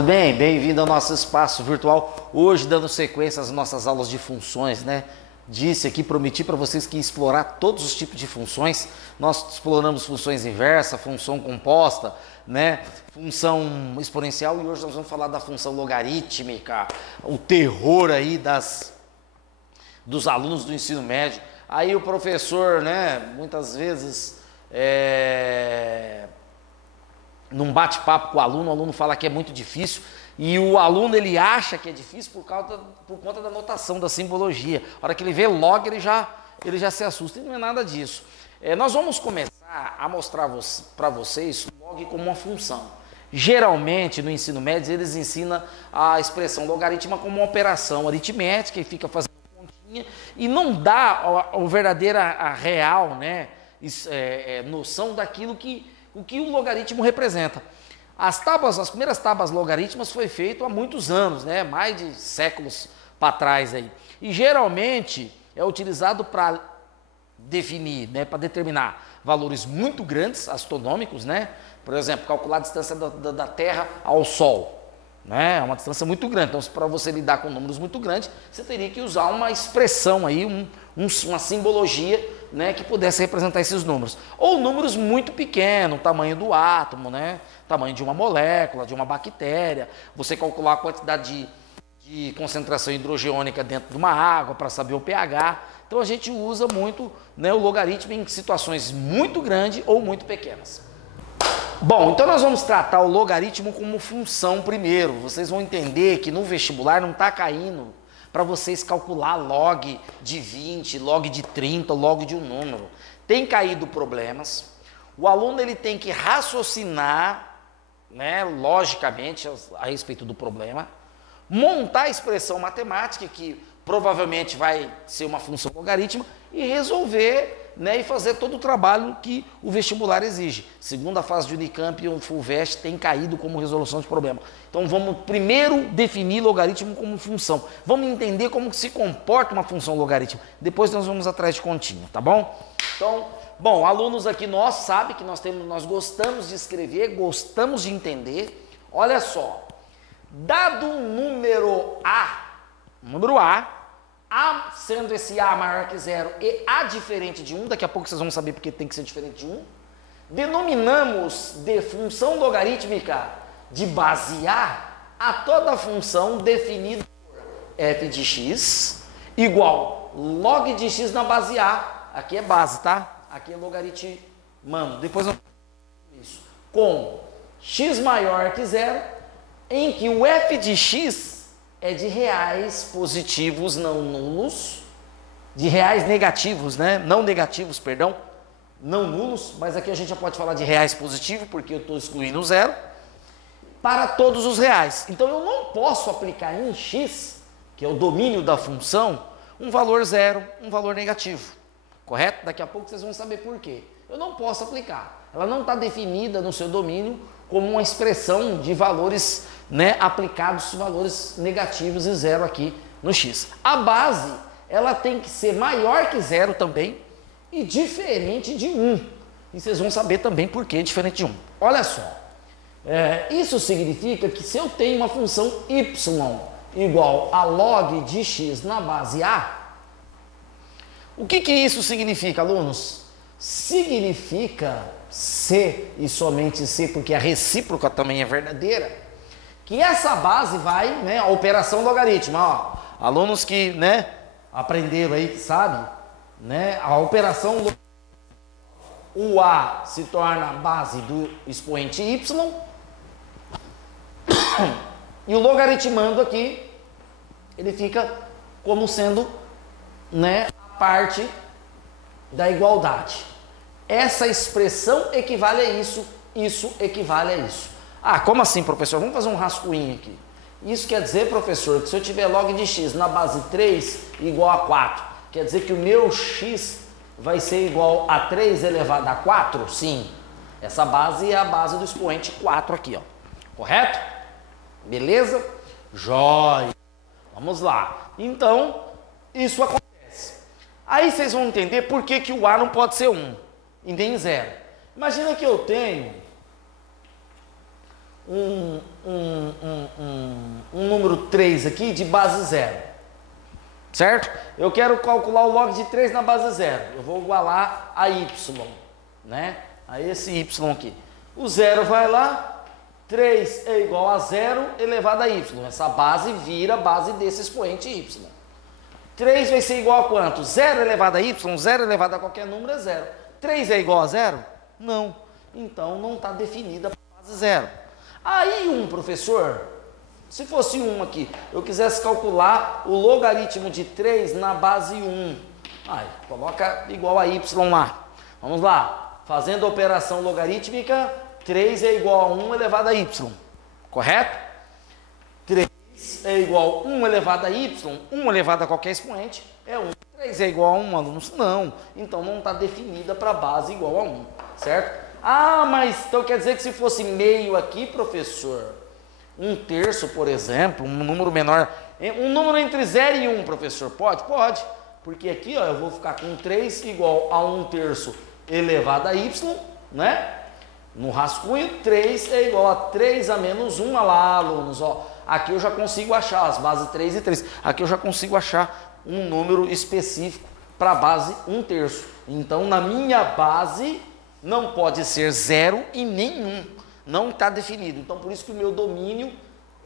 tudo bem? Bem-vindo ao nosso espaço virtual. Hoje dando sequência às nossas aulas de funções, né? Disse aqui, prometi para vocês que ia explorar todos os tipos de funções. Nós exploramos funções inversa, função composta, né? Função exponencial, e hoje nós vamos falar da função logarítmica, o terror aí dos alunos do ensino médio. Aí o professor, né, muitas vezes num bate-papo com o aluno fala que é muito difícil, e o aluno ele acha que é difícil por conta da notação, da simbologia. A hora que ele vê log, ele já se assusta, e não é nada disso. Nós vamos começar a mostrar para vocês log como uma função. Geralmente, no ensino médio, eles ensinam a expressão logarítmica como uma operação aritmética, e fica fazendo continha, e não dá a verdadeira, a real, né, noção daquilo o que o logaritmo representa. As primeiras tábuas logarítmicas foi feito há muitos anos, né? Mais de séculos para trás aí. E geralmente é utilizado para definir, né? Para determinar valores muito grandes, astronômicos, né? Por exemplo, calcular a distância da Terra ao Sol, né? É uma distância muito grande. Então, para você lidar com números muito grandes, você teria que usar uma expressão aí, uma simbologia, né, que pudesse representar esses números. Ou números muito pequenos, tamanho do átomo, né, tamanho de uma molécula, de uma bactéria. Você calcular a quantidade de concentração hidrogênica dentro de uma água para saber o pH. Então a gente usa muito, né, o logaritmo em situações muito grandes ou muito pequenas. Bom, então nós vamos tratar o logaritmo como função primeiro. Vocês vão entender que no vestibular não está caindo para vocês calcular log de 20, log de 30, log de um número. Tem caído problemas. O aluno ele tem que raciocinar, né, logicamente a respeito do problema, montar a expressão matemática, que provavelmente vai ser uma função logarítmica, e resolver, né, e fazer todo o trabalho que o vestibular exige. Segunda fase de Unicamp e o FUVEST tem caído como resolução de problema. Então vamos primeiro definir logaritmo como função. Vamos entender como se comporta uma função logarítmica. Depois nós vamos atrás de continha, tá bom? Então, bom, alunos aqui nós sabem que nós gostamos de escrever, gostamos de entender. Olha só, dado um número A sendo esse A maior que zero e A diferente de 1, daqui a pouco vocês vão saber porque tem que ser diferente de 1, denominamos de função logarítmica de base a toda função definida por f de x igual log de x na base A, aqui é base, tá? Aqui é logaritmando, depois eu isso, com x maior que zero, em que o f de x é de reais positivos não nulos, de reais negativos, né? Não negativos, perdão, não nulos, mas aqui a gente já pode falar de reais positivo, porque eu estou excluindo o zero, para todos os reais. Então eu não posso aplicar em x, que é o domínio da função, um valor zero, um valor negativo, correto? Daqui a pouco vocês vão saber por quê. Eu não posso aplicar, ela não está definida no seu domínio como uma expressão de valores, né, aplicados, valores negativos e zero aqui no x. A base, ela tem que ser maior que zero também e diferente de 1. E vocês vão saber também por que diferente de 1. Olha só, isso significa que se eu tenho uma função y igual a log de x na base A, o que isso significa, alunos? Significa C, e somente C, porque a recíproca também é verdadeira, que essa base vai, né, a operação logarítmica, ó, alunos que, né, aprenderam aí, que sabem, né, a operação o A se torna a base do expoente Y, e o logaritmando aqui, ele fica como sendo, né, a parte da igualdade. Essa expressão equivale a isso, isso equivale a isso. Ah, como assim, professor? Vamos fazer um rascunho aqui. Isso quer dizer, professor, que se eu tiver log de x na base 3 igual a 4, quer dizer que o meu x vai ser igual a 3 elevado a 4? Sim. Essa base é a base do expoente 4 aqui, ó. Correto? Beleza? Jóia. Vamos lá. Então, isso acontece. Aí vocês vão entender por que o A não pode ser 1 e nem 0. Imagina que eu tenho um número 3 aqui de base 0, certo? Eu quero calcular o log de 3 na base 0, eu vou igualar a y, né? A esse y aqui. O 0 vai lá, 3 é igual a 0 elevado a y, essa base vira a base desse expoente y. 3 vai ser igual a quanto? 0 elevado a y, 0 elevado a qualquer número é 0. 3 é igual a 0? Não. Então não está definida a base 0. Aí professor, se fosse 1 aqui, eu quisesse calcular o logaritmo de 3 na base 1. Aí, coloca igual a y lá. Vamos lá. Fazendo a operação logarítmica, 3 é igual a 1 elevado a y. Correto? 3 é igual a 1 elevado a y, 1 elevado a qualquer expoente é 1. 3 é igual a 1, alunos? Não. Então não está definida para base igual a 1, certo? Ah, mas então quer dizer que se fosse meio aqui, professor, 1/3, por exemplo, um número menor, um número entre 0 e 1, professor, pode? Pode. Porque aqui, ó, eu vou ficar com 3 igual a 1/3 elevado a y, né? No rascunho, 3 é igual a 3 a menos 1, olha lá, alunos, ó. Aqui eu já consigo achar as bases 3 e 3. Aqui eu já consigo achar um número específico para a base 1/3. Então, na minha base, não pode ser 0 e nem 1. Não está definido. Então, por isso que o meu domínio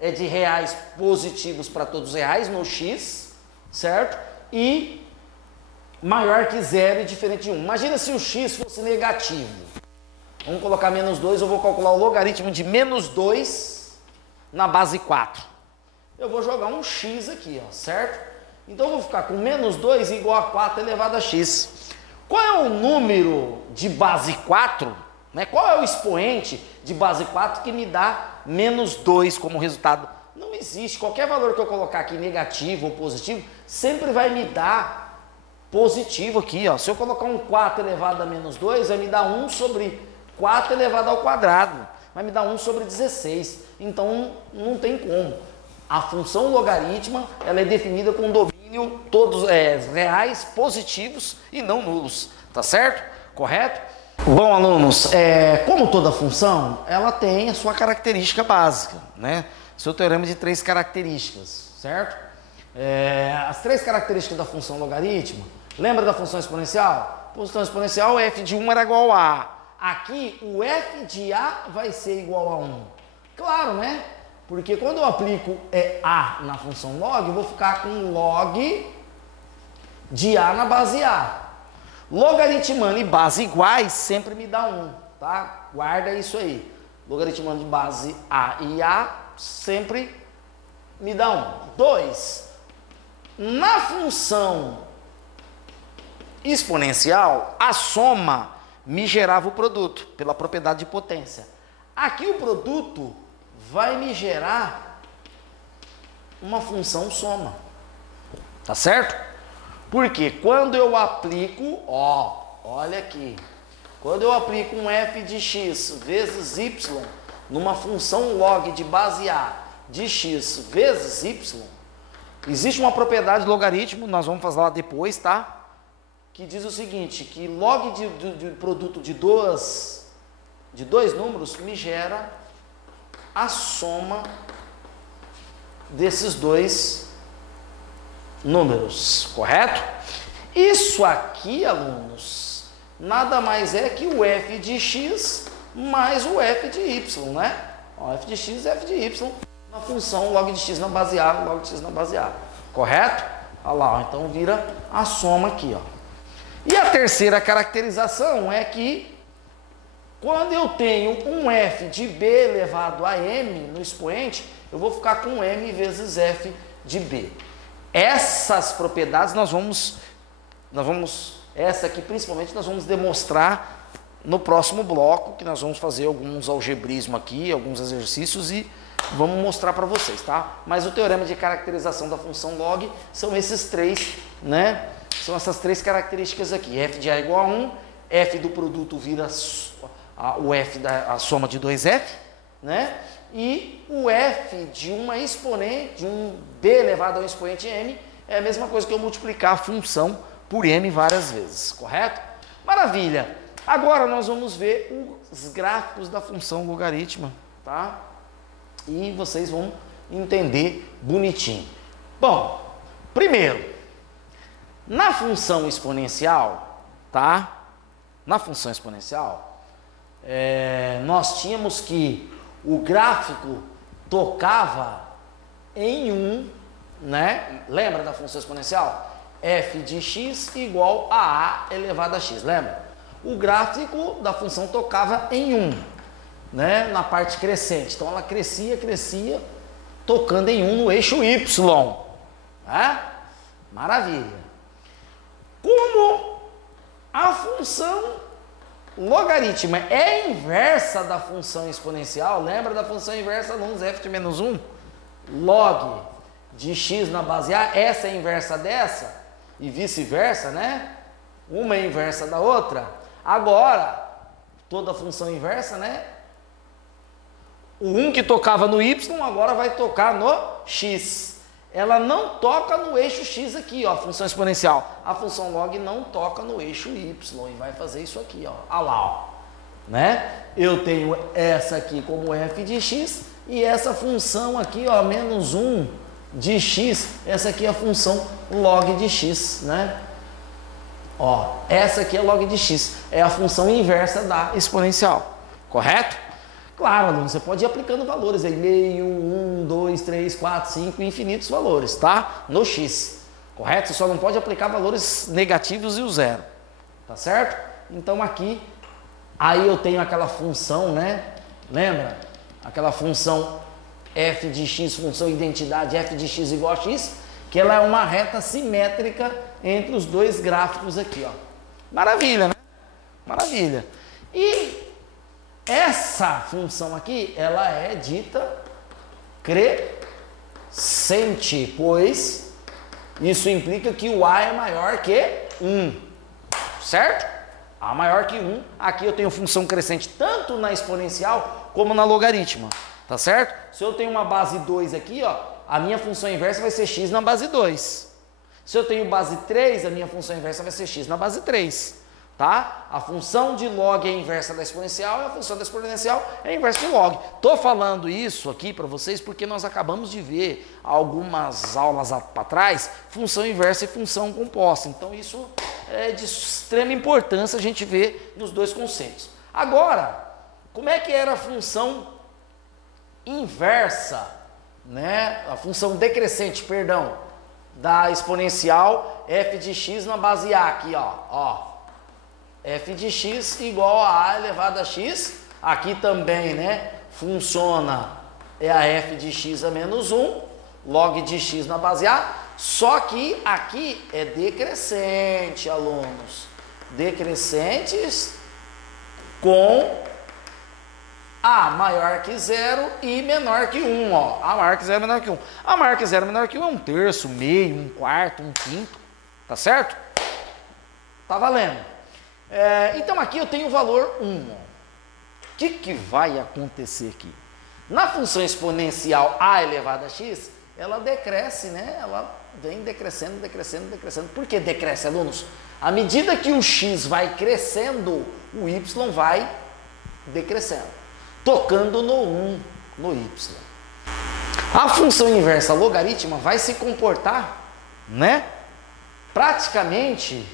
é de reais positivos para todos os reais no x, certo? E maior que 0 e diferente de 1. Imagina se o x fosse negativo. Vamos colocar menos 2, eu vou calcular o logaritmo de menos 2 na base 4. Eu vou jogar um x aqui, ó, certo? Então eu vou ficar com menos 2 igual a 4 elevado a x. Qual é o número de base 4, né? Qual é o expoente de base 4 que me dá menos 2 como resultado? Não existe. Qualquer valor que eu colocar aqui, negativo ou positivo, sempre vai me dar positivo aqui, ó. Se eu colocar um 4 elevado a menos 2, vai me dar 1 sobre 4 elevado ao quadrado. Vai me dar 1 sobre 16. Então, não tem como. A função logarítmica, ela é definida com domínio todos reais, positivos e não nulos. Tá certo? Correto? Bom, alunos, como toda função, ela tem a sua característica básica, né? Seu teorema de 3 características, certo? As 3 características da função logarítmica, lembra da função exponencial? A função exponencial, f de 1 era igual a A. Aqui, o f de A vai ser igual a 1. Claro, né? Porque quando eu aplico A na função log, eu vou ficar com log de A na base A. Logaritmando e base iguais sempre me dá 1, tá? Guarda isso aí. Logaritmando de base A e A sempre me dá 1. 2. Na função exponencial, a soma me gerava o produto, pela propriedade de potência. Aqui o produto vai me gerar uma função soma. Tá certo? Porque quando eu aplico, ó, olha aqui. Quando eu aplico um f de x vezes y numa função log de base A de x vezes y, existe uma propriedade de logaritmo, nós vamos fazer lá depois, tá? Que diz o seguinte, que log de produto de dois números me gera a soma desses dois números, correto? Isso aqui, alunos, nada mais é que o f de x mais o f de y, né? Ó, f de x e f de y na função log de x na base A, log de x na base A, correto? Olha lá, ó, então vira a soma aqui, ó. E a terceira caracterização é que quando eu tenho um f de b elevado a m no expoente, eu vou ficar com m vezes f de b. Essas propriedades essa aqui principalmente nós vamos demonstrar no próximo bloco, que nós vamos fazer alguns algebrismos aqui, alguns exercícios e vamos mostrar para vocês, tá? Mas o teorema de caracterização da função log são esses três, né? São essas 3 características aqui. F de A igual a 1, f do produto vira a soma de 2f, né? E o f de uma exponente, de um b elevado a um expoente m, é a mesma coisa que eu multiplicar a função por m várias vezes, correto? Maravilha! Agora nós vamos ver os gráficos da função logarítmica, tá? e vocês vão entender bonitinho. Bom, primeiro, na função exponencial, tá? Na função exponencial, nós tínhamos que o gráfico tocava em 1, né? Lembra da função exponencial? F de x igual a elevado a x, lembra? O gráfico da função tocava em 1, né? Na parte crescente. Então ela crescia, tocando em 1 no eixo y, né? Maravilha. Como a função logaritma é inversa da função exponencial, lembra da função inversa, alunos, f de menos 1? Log de x na base a, essa é inversa dessa, e vice-versa, né? Uma é inversa da outra. Agora, toda função inversa, né? O 1 que tocava no y, agora vai tocar no x. Ela não toca no eixo x aqui, ó, a função exponencial. A função log não toca no eixo y e vai fazer isso aqui, ó. Olha lá, ó. Né? Eu tenho essa aqui como f de x e essa função aqui, ó, menos 1 de x, essa aqui é a função log de x, né? Ó, essa aqui é log de x, é a função inversa da exponencial, correto? Claro, aluno, você pode ir aplicando valores aí, meio, 1, 2, 3, 4, 5, infinitos valores, tá? No x, correto? Você só não pode aplicar valores negativos e o zero, tá certo? Então aqui, aí eu tenho aquela função, né? Lembra? Aquela função f de x, função identidade f de x igual a x, que ela é uma reta simétrica entre os dois gráficos aqui, ó. Maravilha, né? Maravilha. E essa função aqui, ela é dita crescente, pois isso implica que o a é maior que 1, certo? A maior que 1, aqui eu tenho função crescente tanto na exponencial como na logaritma. Tá certo? Se eu tenho uma base 2 aqui, ó, a minha função inversa vai ser x na base 2. Se eu tenho base 3, a minha função inversa vai ser x na base 3. Tá? A função de log é inversa da exponencial e a função da exponencial é inversa de log. Tô falando isso aqui para vocês porque nós acabamos de ver algumas aulas para trás, função inversa e função composta. Então isso é de extrema importância a gente ver nos dois conceitos. Agora, como é que era a função inversa, né? A função decrescente, perdão, da exponencial f de x na base a aqui, ó, f de x igual a elevado a x, aqui também, né? Funciona, é a f de x a menos 1, log de x na base a, só que aqui é decrescente, alunos, decrescentes com a maior que 0 e menor que 1, ó. A maior que 0 menor que 1. A maior que 0 menor que 1 é 1/3, meio, 1/4, 1/5, tá certo? Tá valendo. Então aqui eu tenho o valor 1, ó. O que vai acontecer aqui? Na função exponencial a elevado a x, ela decresce, né? Ela vem decrescendo, decrescendo, decrescendo. Por que decresce, alunos? À medida que o x vai crescendo, o y vai decrescendo, tocando no 1, no y. A função inversa logaritma vai se comportar, né? Praticamente,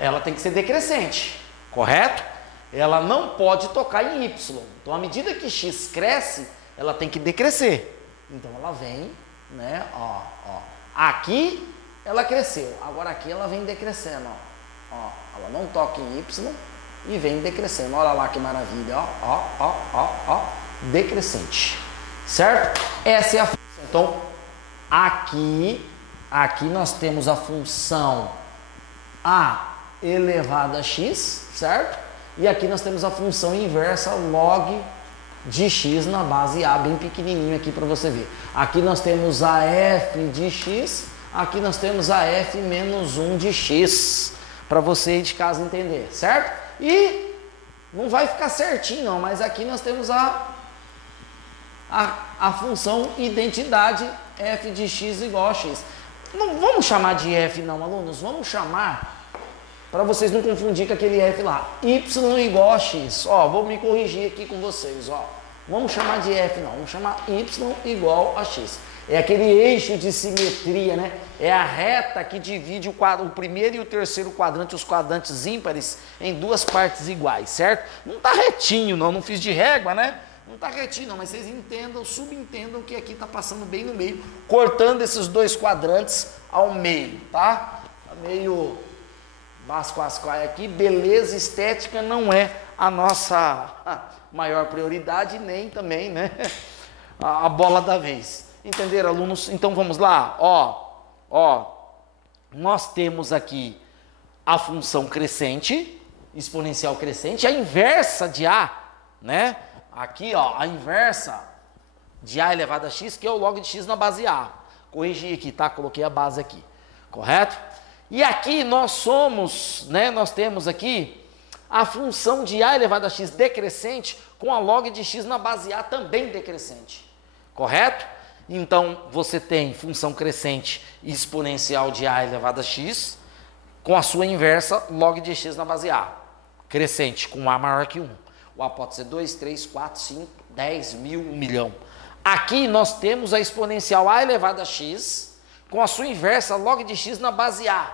ela tem que ser decrescente, correto? Ela não pode tocar em y. Então, à medida que x cresce, ela tem que decrescer. Então, ela vem, né? Ó. Aqui ela cresceu, agora aqui ela vem decrescendo, ó. Ela não toca em y e vem decrescendo. Olha lá que maravilha, ó, decrescente, certo? Essa é a função. Então, aqui nós temos a função a elevado a x, certo? E aqui nós temos a função inversa log de x na base a, bem pequenininho aqui para você ver. Aqui nós temos a f de x, aqui nós temos a f menos 1 de x, para você aí de casa entender, certo? E não vai ficar certinho não, mas aqui nós temos a função identidade f de x igual a x. Não vamos chamar de f não, alunos, vamos chamar, para vocês não confundir com aquele f lá, y igual a x. Ó, vou me corrigir aqui com vocês, ó. vamos chamar de F não, vamos chamar Y igual a X. É aquele eixo de simetria, né? É a reta que divide o primeiro e o terceiro quadrante, os quadrantes ímpares, em duas partes iguais, certo? Não está retinho não, não fiz de régua, né? Não está retinho não, mas vocês entendam, subentendam que aqui está passando bem no meio, cortando esses dois quadrantes ao meio, tá? Meio basquasquai aqui, beleza estética não é a nossa maior prioridade, nem também, né, a bola da vez. Entenderam, alunos? Então vamos lá, ó, nós temos aqui a função crescente, exponencial crescente, a inversa de A, né? Aqui, ó, a inversa de A elevado a x, que é o log de x na base A. Corrigi aqui, tá? Coloquei a base aqui, correto? E aqui nós somos, né, nós temos aqui a função de A elevado a x decrescente com a log de x na base A também decrescente, correto? Então, você tem função crescente exponencial de A elevado a x com a sua inversa log de x na base A, crescente com A maior que 1. O A pode ser 2, 3, 4, 5, 10, 1000, 1 milhão. Aqui nós temos a exponencial A elevado a x com a sua inversa log de x na base A,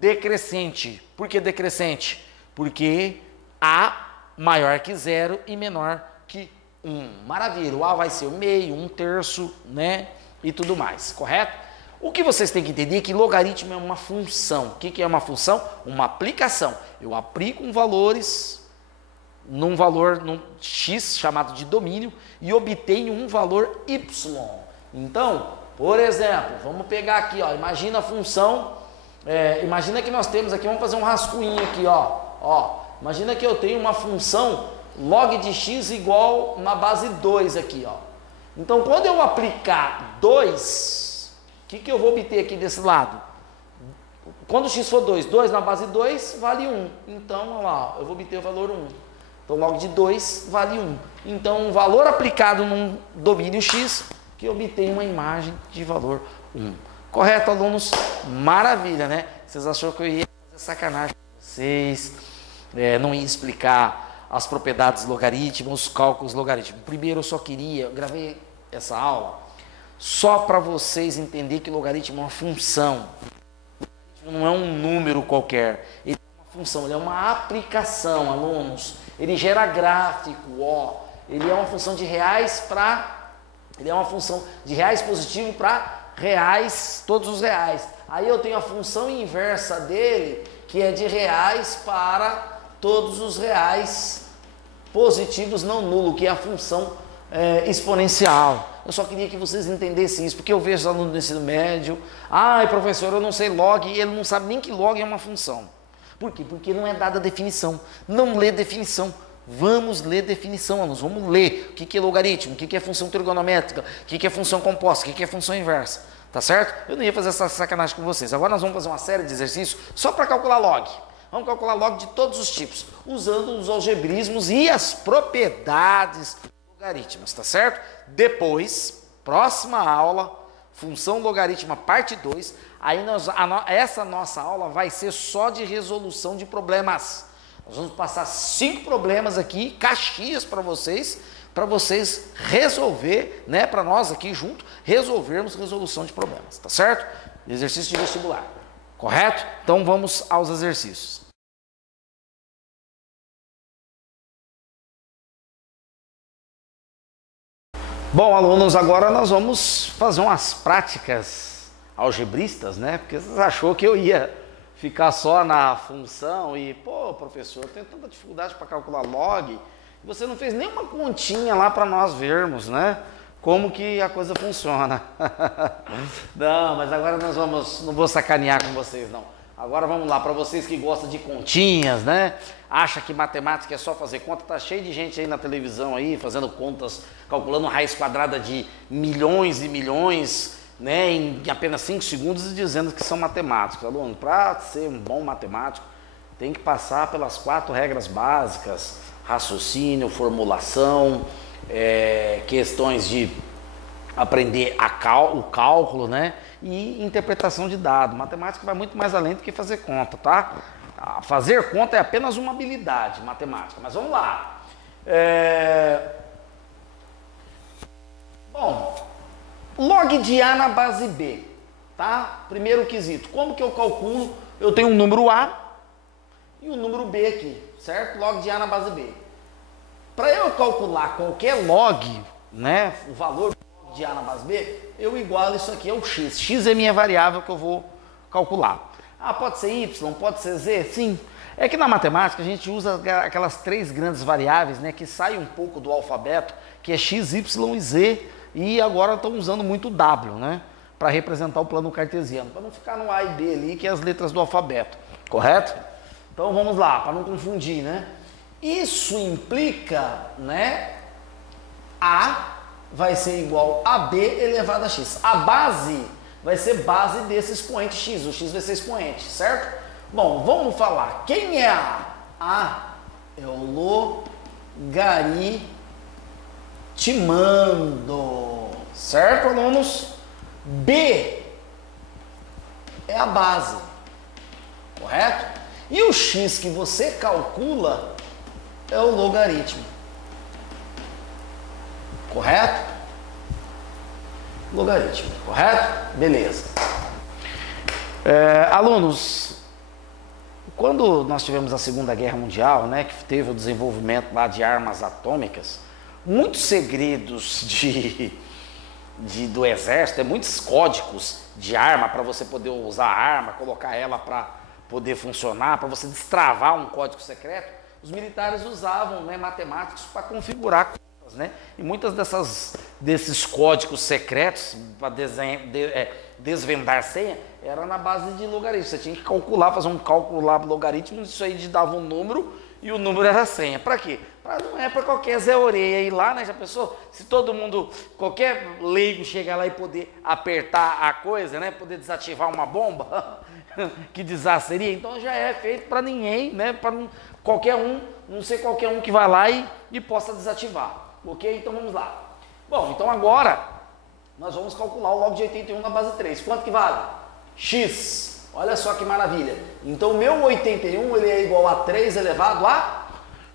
decrescente. Por que decrescente? Porque A maior que 0 e menor que 1. Maravilha, o A vai ser o meio, 1/3, né? E tudo mais, correto? O que vocês têm que entender é que logaritmo é uma função. O que é uma função? Uma aplicação. Eu aplico valores num valor x chamado de domínio e obtenho um valor y. Então, por exemplo, vamos pegar aqui, ó, imagina a função, imagina que nós temos aqui, vamos fazer um rascunho aqui, ó, imagina que eu tenho uma função log de x igual na base 2 aqui, ó. Então, quando eu aplicar 2, o que eu vou obter aqui desse lado? Quando x for 2, 2 na base 2 vale 1. Então, olha lá, eu vou obter o valor 1. Então, log de 2 vale 1. Então, um valor aplicado num domínio x, que eu obtenho uma imagem de valor 1. Correto, alunos? Maravilha, né? Vocês acharam que eu ia fazer sacanagem com vocês, não ia explicar as propriedades logarítmicas, os cálculos logarítmicos. Primeiro, eu gravei essa aula só para vocês entenderem que logaritmo é uma função. Não é um número qualquer. Ele é uma função, ele é uma aplicação, alunos. Ele gera gráfico, ó. Ele é uma função de reais positivo para reais, todos os reais. Aí eu tenho a função inversa dele, que é de reais para todos os reais positivos não nulo, que é a função exponencial. Eu só queria que vocês entendessem isso, porque eu vejo os alunos do ensino médio, professor, eu não sei log, e ele não sabe nem que log é uma função. Por quê? Porque não é dada a definição, não lê definição. Vamos ler definição, alunos, vamos ler o que é logaritmo, o que é função trigonométrica, o que é função composta, o que é função inversa, tá certo? Eu não ia fazer essa sacanagem com vocês. Agora nós vamos fazer uma série de exercícios só para calcular log. Vamos calcular log de todos os tipos, usando os algebrismos e as propriedades logarítmicas, tá certo? Depois, próxima aula, função logarítmica parte 2, aí essa nossa aula vai ser só de resolução de problemas. Nós vamos passar 5 problemas aqui, caixinhas para vocês resolver, né, para nós aqui junto, resolvermos resolução de problemas, tá certo? Exercício de vestibular, correto? Então vamos aos exercícios. Bom, alunos, agora nós vamos fazer umas práticas algebristas, né? Porque vocês achou que eu ia ficar só na função e, professor, eu tenho tanta dificuldade para calcular log, e você não fez nenhuma continha lá para nós vermos, né? Como que a coisa funciona. Não, mas agora não vou sacanear com vocês, não. Agora vamos lá, para vocês que gostam de continhas, né? Acha que matemática é só fazer conta, tá cheio de gente aí na televisão aí, fazendo contas, calculando raiz quadrada de milhões e milhões, né, em apenas 5 segundos e dizendo que são matemáticos. Aluno, para ser um bom matemático, tem que passar pelas 4 regras básicas: raciocínio, formulação, questões de aprender o cálculo, né, e interpretação de dados. Matemática vai muito mais além do que fazer conta, tá? Fazer conta é apenas uma habilidade matemática, mas vamos lá. Bom, log de A na base B, tá? Primeiro quesito, como que eu calculo? Eu tenho um número A e um número B aqui, certo? Log de A na base B. Para eu calcular qualquer log, né, o valor de A na base B, eu igualo isso aqui ao x. X é minha variável que eu vou calcular. Ah, pode ser y, pode ser z? Sim. É que na matemática a gente usa aquelas três grandes variáveis, né, que saem um pouco do alfabeto, que é x, y e z, e agora estão usando muito o w, né, para representar o plano cartesiano, para não ficar no A e B ali, que é as letras do alfabeto, correto? Então vamos lá, para não confundir, né? Isso implica, né, A vai ser igual a B elevado a x. A base vai ser base desse expoente x, o x vai ser expoente, certo? Bom, vamos falar, quem é A? A é o logaritmando, certo, alunos? B é a base, correto? E o x que você calcula é o logaritmo, correto? Logaritmo, correto? Beleza. Alunos, quando nós tivemos a Segunda Guerra Mundial, né, que teve o desenvolvimento lá de armas atômicas, muitos segredos do exército, muitos códigos de arma para você poder usar a arma, colocar ela para poder funcionar, para você destravar um código secreto, os militares usavam, né, matemáticos para configurar coisas, né? E muitas desses códigos secretos para desvendar senha era na base de logaritmo. Você tinha que calcular, fazer um cálculo lá logaritmo, isso aí te dava um número e o número era a senha. Para quê? Não é para qualquer Zé Orelha ir lá, né? Já pensou? Se todo mundo, qualquer leigo chegar lá e poder apertar a coisa, né? Poder desativar uma bomba, que desastre seria. Então já é feito para ninguém, né? Para qualquer um, não ser qualquer um que vai lá e possa desativar. Ok? Então vamos lá. Bom, então agora nós vamos calcular o log de 81 na base 3. Quanto que vale? X. Olha só que maravilha. Então o meu 81 ele é igual a 3 elevado a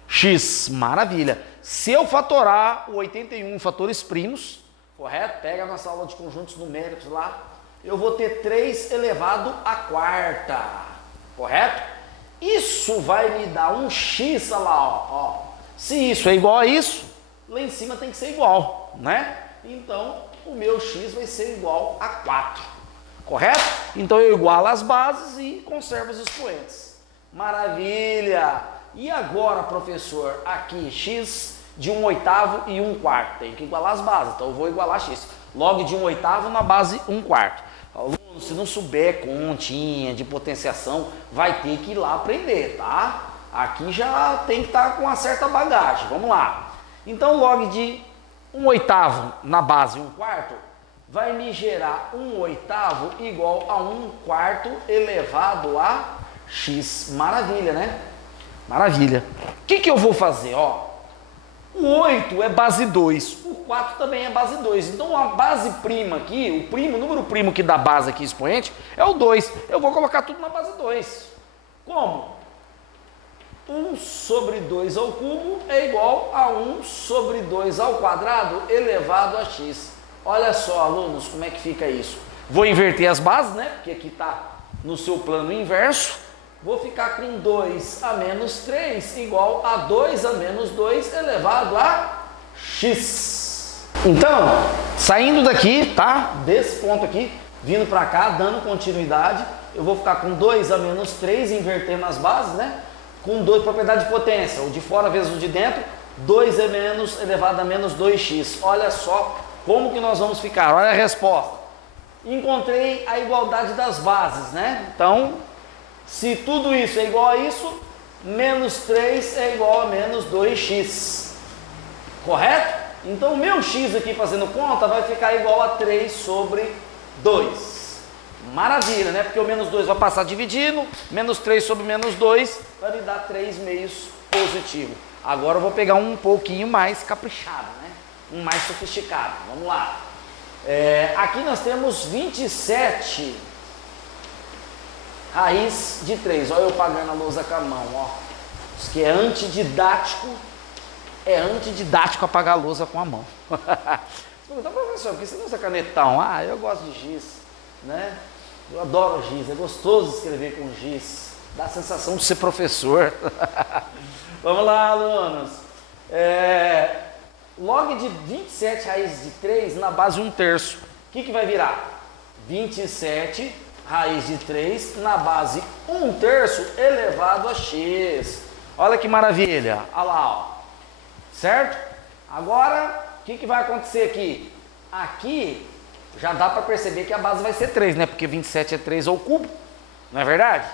x. Maravilha. Se eu fatorar o 81 em fatores primos, correto? Pega a nossa aula de conjuntos numéricos lá. Eu vou ter 3 elevado à quarta. Correto? Isso vai me dar um x, olha lá, ó. Se isso é igual a isso, lá em cima tem que ser igual, né? Então, o meu x vai ser igual a 4. Correto? Então, eu igualo as bases e conservo os expoentes. Maravilha! E agora, professor, aqui, x de 1/8 e 1/4. Tem que igualar as bases, então eu vou igualar x. Log de 1/8 na base 1/4. Aluno, se não souber continha de potenciação, vai ter que ir lá aprender, tá? Aqui já tem que estar com uma certa bagagem. Vamos lá. Então, log de 1/8 na base 1/4 vai me gerar 1/8 igual a 1/4 elevado a x. Maravilha, né? Maravilha. O que eu vou fazer? Ó, o 8 é base 2, o 4 também é base 2. Então, a base prima aqui, o número primo que dá base aqui, expoente, é o 2. Eu vou colocar tudo na base 2. Como? 1 sobre 2 ao cubo é igual a 1 sobre 2 ao quadrado elevado a x. Olha só, alunos, como é que fica isso. Vou inverter as bases, né? Porque aqui está no seu plano inverso. Vou ficar com 2 a menos 3 igual a 2 a menos 2 elevado a x. Então, saindo daqui, tá? Desse ponto aqui, vindo para cá, dando continuidade, eu vou ficar com 2 a menos 3, invertendo as bases, né? Com 2, propriedade de potência, o de fora vezes o de dentro, 2 é menos elevado a menos 2x. Olha só como que nós vamos ficar, olha a resposta. Encontrei a igualdade das bases, né? Então, se tudo isso é igual a isso, menos 3 é igual a menos 2x. Correto? Então, o meu x aqui fazendo conta vai ficar igual a 3 sobre 2. Maravilha, né? Porque o menos 2 vai passar dividindo, menos 3 sobre menos 2 vai me dar 3 meios positivo. Agora eu vou pegar um pouquinho mais caprichado, né? Um mais sofisticado. Vamos lá. Aqui nós temos 27 raiz de 3. Olha eu pagando a lousa com a mão, ó. Isso que é antididático apagar a lousa com a mão. Então, professor, por que você não usa canetão? Ah, eu gosto de giz, né? Eu adoro giz, é gostoso escrever com giz. Dá a sensação de ser professor. Vamos lá, alunos. Log de 27 raiz de 3 na base 1/3. O que vai virar? 27 raiz de 3 na base 1/3 elevado a x. Olha que maravilha. Olha lá, ó. Certo? Agora, o que vai acontecer aqui? Aqui já dá para perceber que a base vai ser 3, né? Porque 27 é 3 ao cubo, não é verdade?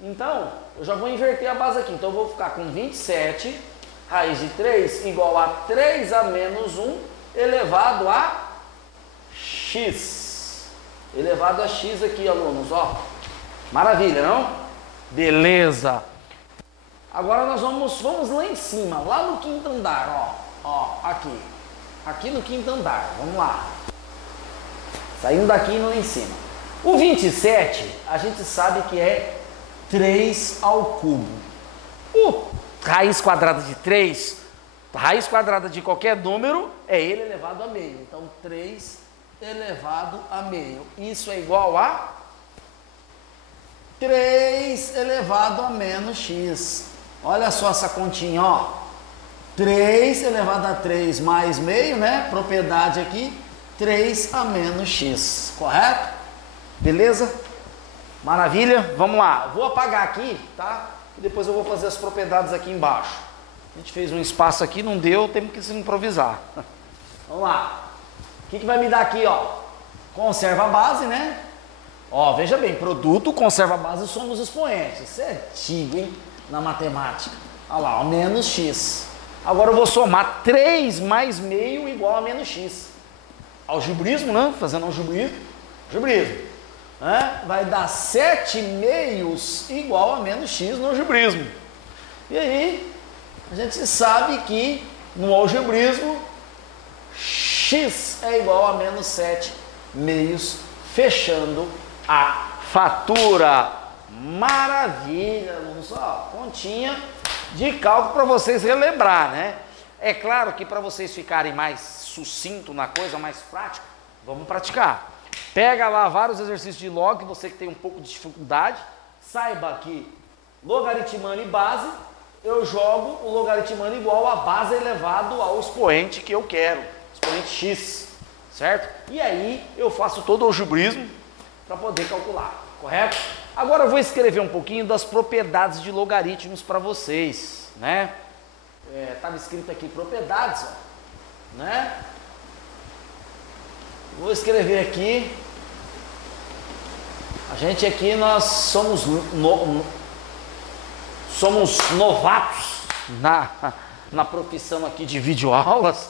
Então, eu já vou inverter a base aqui. Então, eu vou ficar com 27 raiz de 3 igual a 3 a menos 1 elevado a x. Elevado a x aqui, alunos, ó. Maravilha, não? Beleza. Agora nós vamos lá em cima, lá no quinto andar, ó, aqui no quinto andar, vamos lá. Saindo daqui e indo lá em cima. O 27, a gente sabe que é 3 ao cubo. Raiz quadrada de 3, raiz quadrada de qualquer número é ele elevado a meio. Então, 3 elevado a meio. Isso é igual a 3 elevado a menos x. Olha só essa continha, ó. 3 elevado a 3 mais meio, né? Propriedade aqui, 3 a menos x. Correto? Beleza? Maravilha? Vamos lá. Vou apagar aqui, tá? E depois eu vou fazer as propriedades aqui embaixo. A gente fez um espaço aqui, não deu, temos que se improvisar. Vamos lá. O que vai me dar aqui, ó? Conserva a base, né? Ó, veja bem, produto, conserva a base, somos expoentes. Isso é antigo, hein? Na matemática. Olha lá, ó, menos x. Agora eu vou somar 3 mais meio igual a menos x. Algebrismo, né? Fazendo algebrismo. Vai dar 7 meios igual a menos x no algebrismo. E aí, a gente sabe que no algebrismo, x é igual a menos 7 meios, fechando a fatura. Maravilha, alunos. Ó, continha de cálculo para vocês relembrar, né? É claro que para vocês ficarem mais sucinto na coisa, mais prático, vamos praticar. Pega lá vários exercícios de log, você que tem um pouco de dificuldade, saiba que logaritmando e base, eu jogo o logaritmando igual a base elevado ao expoente que eu quero, expoente x, certo? E aí eu faço todo o algebrismo para poder calcular, correto? Agora eu vou escrever um pouquinho das propriedades de logaritmos para vocês, né? Estava escrito aqui propriedades, ó, né? Vou escrever aqui. A gente aqui, nós somos novatos na profissão aqui de videoaulas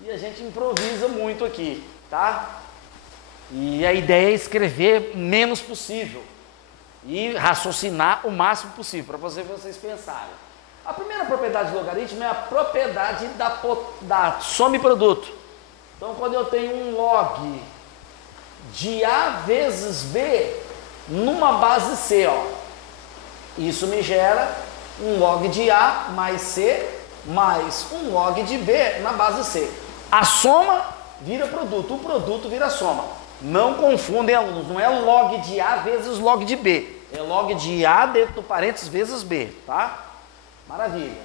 e a gente improvisa muito aqui, tá? E a ideia é escrever menos possível e raciocinar o máximo possível para vocês pensarem. A primeira propriedade de logaritmo é a propriedade da soma e produto. Então, quando eu tenho um log de A vezes B numa base C, ó, isso me gera um log de A mais C mais um log de B na base C. A soma vira produto, o produto vira soma. Não confundem, alunos, não é log de A vezes log de B, é log de A dentro do parênteses vezes B, tá? Maravilha.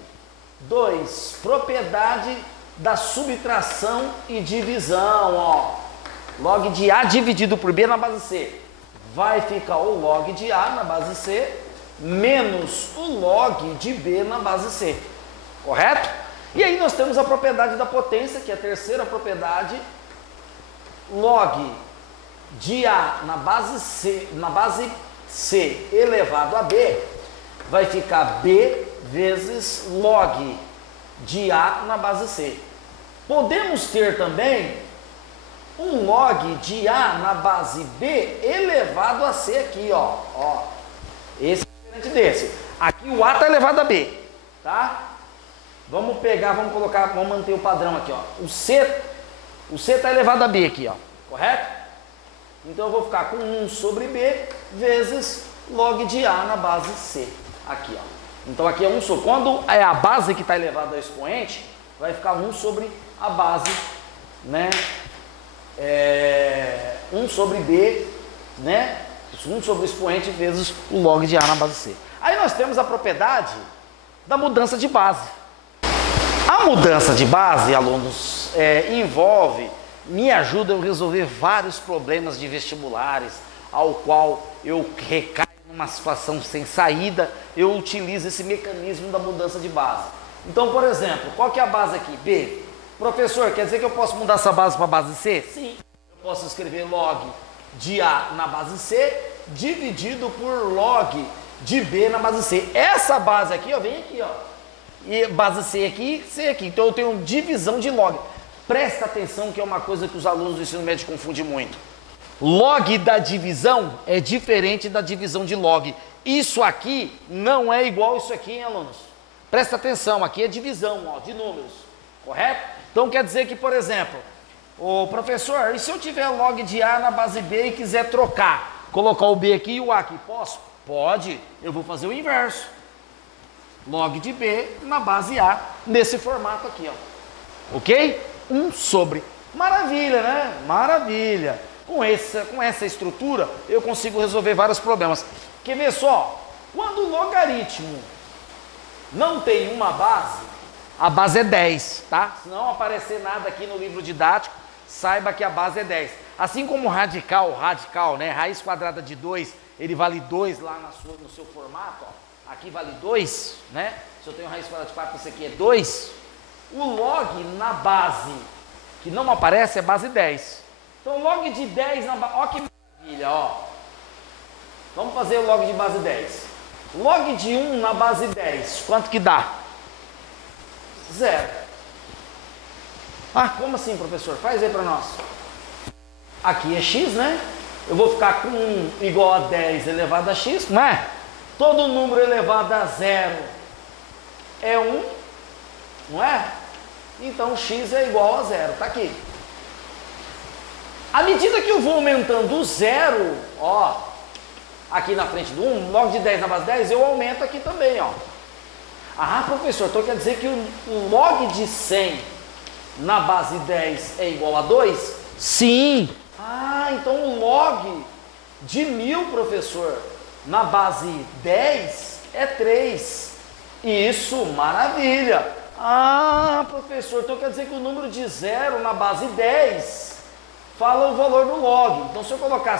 2, propriedade da subtração e divisão, ó. Log de A dividido por B na base C. Vai ficar o log de A na base C menos o log de B na base C. Correto? E aí nós temos a propriedade da potência, que é a terceira propriedade. Log de A na base C elevado a B vai ficar B vezes log de A na base C. Podemos ter também um log de A na base B elevado a C aqui, ó. Esse é diferente desse. Aqui o A está elevado a B, tá? Vamos pegar, vamos manter o padrão aqui, ó. O C está elevado a B aqui, ó. Correto? Então eu vou ficar com 1 sobre B vezes log de A na base C. Aqui, ó. Então aqui é 1 sobre. Quando é a base que está elevada ao expoente, vai ficar 1 sobre a base, né, 1 sobre B, né? 1 sobre o expoente vezes o log de A na base C. Aí nós temos a propriedade da mudança de base. A mudança de base, alunos, me ajuda a resolver vários problemas de vestibulares, ao qual eu recaio numa situação sem saída, eu utilizo esse mecanismo da mudança de base. Então, por exemplo, qual que é a base aqui? B. Professor, quer dizer que eu posso mudar essa base para a base C? Sim. Eu posso escrever log de A na base C, dividido por log de B na base C. Essa base aqui, ó, vem aqui, ó. E base C aqui, C aqui. Então eu tenho divisão de log. Presta atenção que é uma coisa que os alunos do ensino médio confundem muito. Log da divisão é diferente da divisão de log. Isso aqui não é igual isso aqui, hein, alunos? Presta atenção, aqui é divisão, ó, de números, correto? Então quer dizer que, por exemplo, o professor, e se eu tiver log de A na base B e quiser trocar, colocar o B aqui e o A aqui, posso? Pode, eu vou fazer o inverso. Log de B na base A, nesse formato aqui, ó. Ok? 1 sobre. Maravilha, né? Maravilha. Com essa estrutura, eu consigo resolver vários problemas. Quer ver só? Quando o logaritmo não tem uma base, a base é 10, tá? Se não aparecer nada aqui no livro didático, saiba que a base é 10. Assim como o radical, né? Raiz quadrada de 2, ele vale 2 lá no seu formato, ó. Aqui vale 2, né? Se eu tenho raiz quadrada de 4, isso aqui é 2. O log na base, que não aparece, é base 10. Então, log de 10 na base... Ó que maravilha, ó. Vamos fazer o log de base 10. Log de 1 na base 10, quanto que dá? 0. Ah, como assim, professor? Faz aí para nós. Aqui é x, né? Eu vou ficar com 1 igual a 10 elevado a x, não é? Todo número elevado a 0 é 1, não é? Então, x é igual a 0, tá aqui. À medida que eu vou aumentando o 0, ó, aqui na frente do 1, log de 10 na base 10, eu aumento aqui também, ó. Ah, professor, então quer dizer que o log de 100 na base 10 é igual a 2? Sim. Ah, então o log de 1000, professor, na base 10 é 3. Isso, maravilha. Ah, professor, então quer dizer que o número de 0 na base 10 fala o valor do log. Então, se eu colocar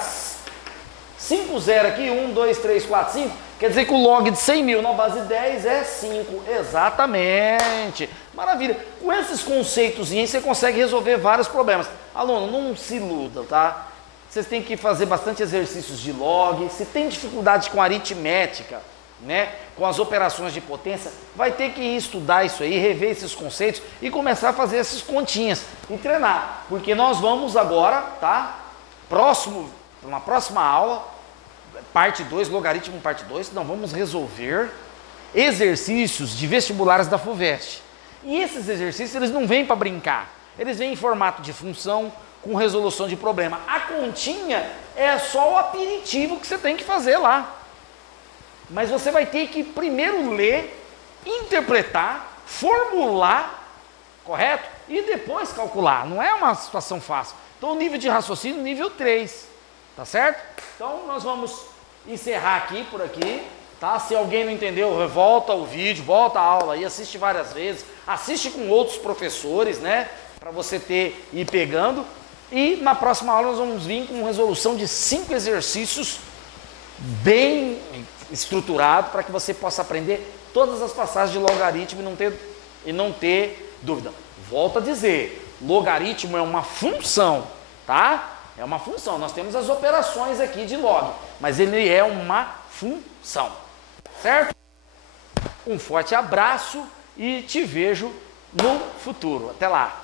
5 0 aqui, 1, 2, 3, 4, 5, quer dizer que o log de 100 mil na base 10 é 5. Exatamente. Maravilha. Com esses conceitos você consegue resolver vários problemas. Aluno, não se iluda, tá? Vocês têm que fazer bastante exercícios de log. Se tem dificuldade com aritmética, né, com as operações de potência, vai ter que estudar isso aí, rever esses conceitos e começar a fazer essas continhas e treinar, porque nós vamos agora, tá? Na próxima aula, parte 2, logaritmo parte 2, nós vamos resolver exercícios de vestibulares da FUVEST. E esses exercícios, eles não vêm para brincar, eles vêm em formato de função, com resolução de problema. A continha é só o aperitivo que você tem que fazer lá. Mas você vai ter que primeiro ler, interpretar, formular, correto? E depois calcular. Não é uma situação fácil. Então, o nível de raciocínio, nível 3. Tá certo? Então, nós vamos encerrar aqui, por aqui. Tá? Se alguém não entendeu, volta o vídeo, volta a aula e assiste várias vezes. Assiste com outros professores, né? Para você ir pegando. E na próxima aula nós vamos vir com resolução de 5 exercícios bem estruturado para que você possa aprender todas as passagens de logaritmo e não ter dúvida. Volto a dizer, logaritmo é uma função, tá? É uma função. Nós temos as operações aqui de log, mas ele é uma função, certo? Um forte abraço e te vejo no futuro. Até lá!